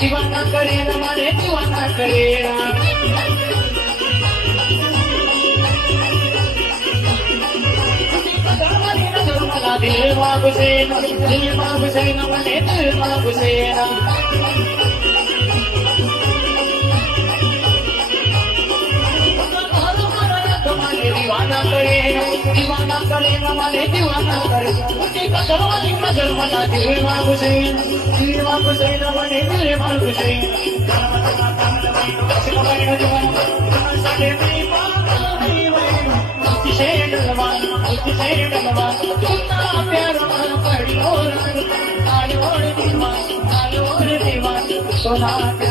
दीवाना करेगा मारे दीवाना करेगा दिल बाब से न मने दिल बाब से दीवाना करेगा मारे दीवाना करेगा नजर मना दिल बाब से न मने दिल बाब से सोना